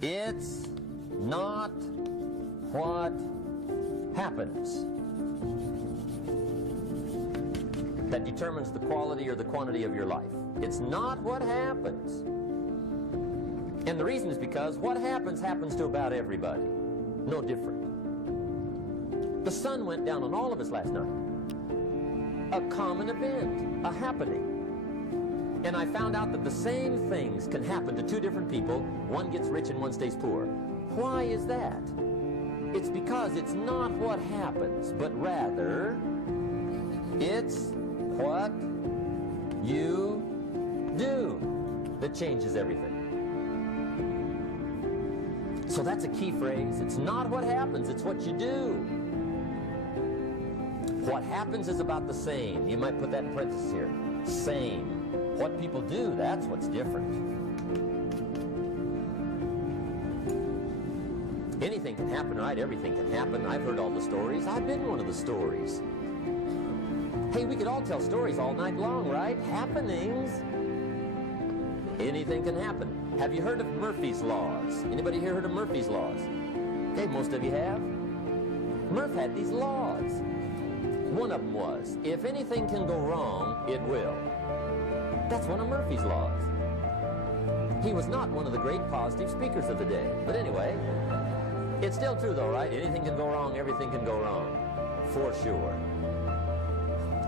It's not what happens that determines the quality or the quantity of your life. It's not what happens. And the reason is because what happens to about everybody. No different. The sun went down on all of us last night. A common event, a happening. And I found out that the same things can happen to two different people. One gets rich and one stays poor. Why is that? It's because it's not what happens, but rather it's what you do that changes everything. So that's a key phrase. It's not what happens, it's what you do. What happens is about the same. You might put that in parentheses here. Same. What people do, that's what's different. Anything can happen, right? Everything can happen. I've heard all the stories. I've been one of the stories. Hey, we could all tell stories all night long, right? Happenings. Anything can happen. Have you heard of Murphy's Laws? Anybody here heard of Murphy's Laws? Okay, most of you have. Murph had these laws. One of them was, if anything can go wrong, it will. That's one of Murphy's Laws. He was not one of the great positive speakers of the day. But anyway, it's still true though, right? Anything can go wrong, everything can go wrong. For sure.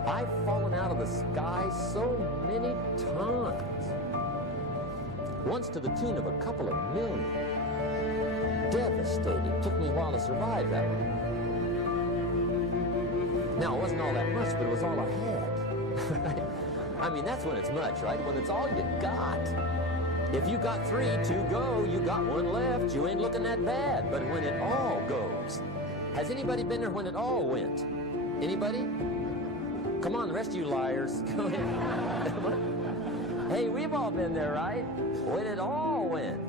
I've fallen out of the sky so many times. Once to the tune of a couple of million. Devastating. Took me a while to survive that one. Now, it wasn't all that much, but it was all I had. I mean, that's when it's much, right? When it's all you got. If you got 3 to go, you got 1 left, you ain't looking that bad. But when it all goes, has anybody been there when it all went? Anybody? Come on, the rest of you liars. Go ahead. Hey, we've all been there, right? When it all went.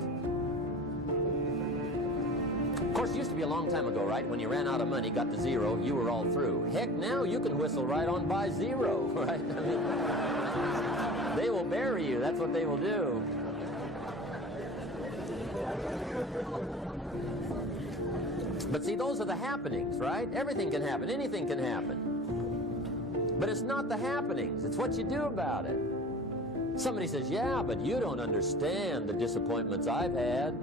Of course, it used to be a long time ago, right? When you ran out of money, got to zero, you were all through. Heck, now you can whistle right on by zero, right? I mean, they will bury you. That's what they will do. But see, those are the happenings, right? Everything can happen. Anything can happen. But it's not the happenings. It's what you do about it. Somebody says, yeah, but you don't understand the disappointments I've had.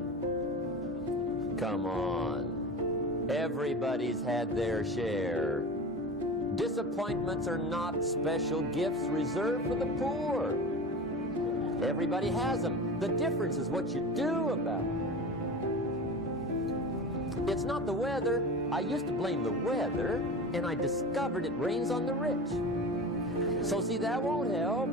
Come on. Everybody's had their share. Disappointments are not special gifts reserved for the poor. Everybody has them. The difference is what you do about it. It's not the weather. I used to blame the weather, and I discovered it rains on the rich. So see, that won't help.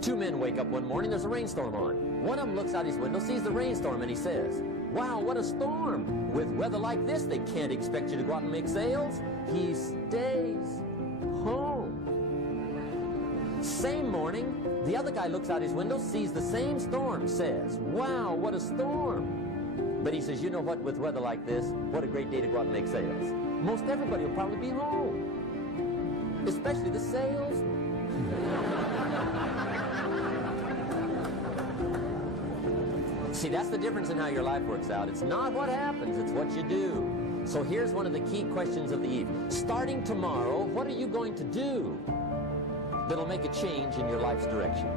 2 men wake up one morning, there's a rainstorm on. One of them looks out his window, sees the rainstorm, and he says, wow, what a storm. With weather like this, they can't expect you to go out and make sales. He stays home. Same morning, the other guy looks out his window, sees the same storm, says, wow, what a storm. But he says, you know what, with weather like this, what a great day to go out and make sales. Most everybody will probably be home. Especially the sales. See, that's the difference in how your life works out. It's not what happens, it's what you do. So here's one of the key questions of the evening. Starting tomorrow, what are you going to do that'll make a change in your life's direction?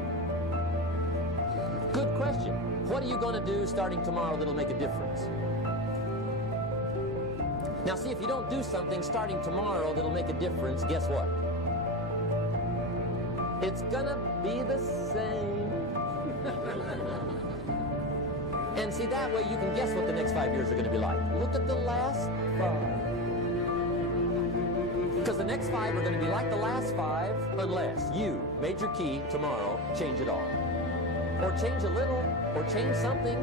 Good question. What are you going to do starting tomorrow that'll make a difference? Now see, if you don't do something starting tomorrow that'll make a difference, guess what? It's gonna be the same. And see, that way you can guess what the next 5 years are going to be like. Look at the last 5. Because the next 5 are going to be like the last 5 unless you, major key, tomorrow, change it all. Or change a little, or change something,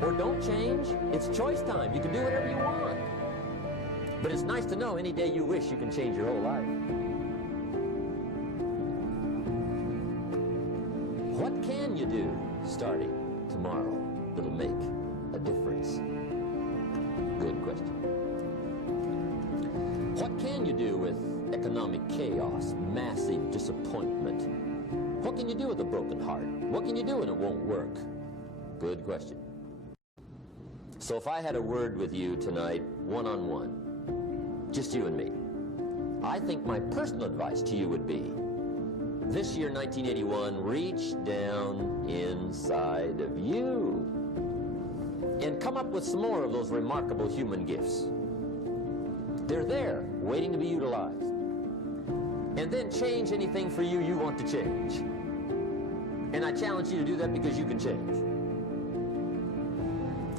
or don't change. It's choice time. You can do whatever you want. But it's nice to know any day you wish you can change your whole life. What can you do starting tomorrow that'll make a difference? Good question. What can you do with economic chaos, massive disappointment? What can you do with a broken heart? What can you do when it won't work? Good question. So if I had a word with you tonight, one-on-one, just you and me, I think my personal advice to you would be, this year, 1981, reach down inside of you and come up with some more of those remarkable human gifts. They're there, waiting to be utilized. And then change anything for you want to change. And I challenge you to do that because you can change.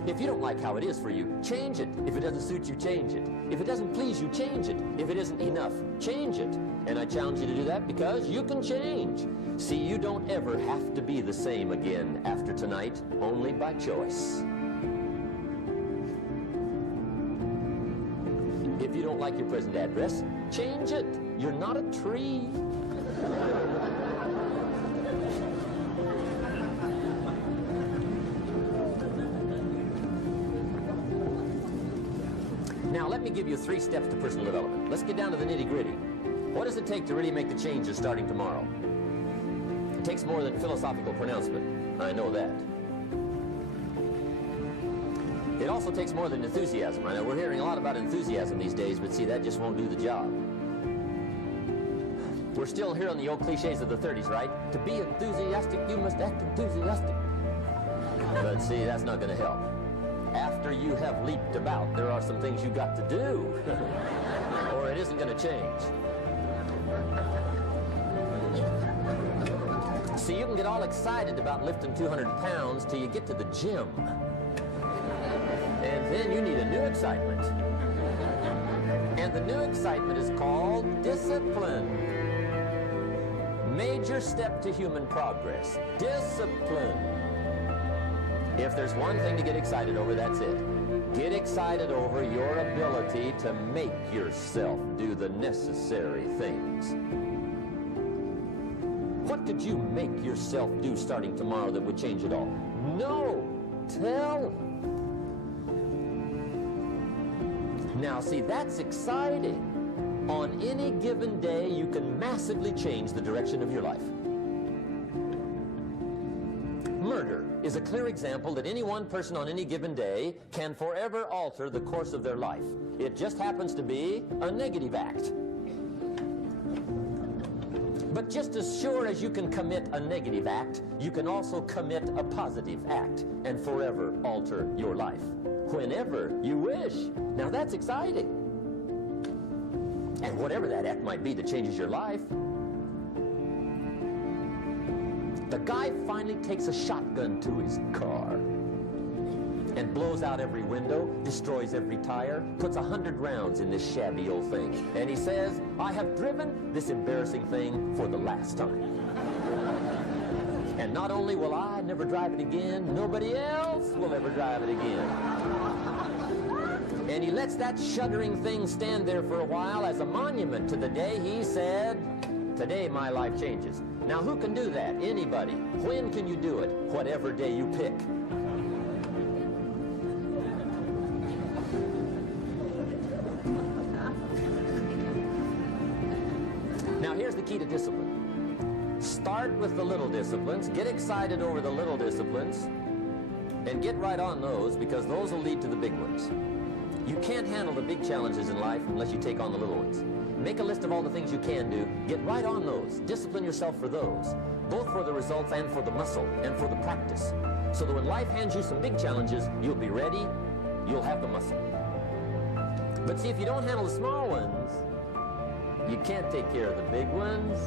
If you don't like how it is for you, change it. If it doesn't suit you, change it. If it doesn't please you, change it. If it isn't enough, change it. And I challenge you to do that because you can change. See, you don't ever have to be the same again after tonight, only by choice. If you don't like your present address, change it. You're not a tree. Now, let me give you 3 steps to personal development. Let's get down to the nitty-gritty. What does it take to really make the changes starting tomorrow? It takes more than philosophical pronouncement. I know that. It also takes more than enthusiasm. I know we're hearing a lot about enthusiasm these days, but see, that just won't do the job. We're still hearing the old cliches of the 30s, right? To be enthusiastic, you must act enthusiastic. But see, that's not going to help. After you have leaped about, there are some things you got to do, or it isn't going to change. See, you can get all excited about lifting 200 pounds till you get to the gym. And then you need a new excitement. And the new excitement is called discipline. Major step to human progress. Discipline. If there's one thing to get excited over, that's it. Get excited over your ability to make yourself do the necessary things. What could you make yourself do starting tomorrow that would change it all? No! Tell. Now, see, that's exciting. On any given day, you can massively change the direction of your life. Murder is a clear example that any one person on any given day can forever alter the course of their life. It just happens to be a negative act. But just as sure as you can commit a negative act, you can also commit a positive act and forever alter your life. Whenever you wish. Now that's exciting. And whatever that act might be that changes your life. The guy finally takes a shotgun to his car and blows out every window, destroys every tire, puts 100 rounds in this shabby old thing. And he says, I have driven this embarrassing thing for the last time. And not only will I never drive it again, nobody else will ever drive it again. And he lets that shuddering thing stand there for a while as a monument to the day he said, today my life changes. Now who can do that? Anybody. When can you do it? Whatever day you pick. Now here's the key to discipline. Start with the little disciplines, get excited over the little disciplines, and get right on those because those will lead to the big ones. You can't handle the big challenges in life unless you take on the little ones. Make a list of all the things you can do. Get right on those. Discipline yourself for those, both for the results and for the muscle and for the practice. So that when life hands you some big challenges, you'll be ready, you'll have the muscle. But see, if you don't handle the small ones, you can't take care of the big ones.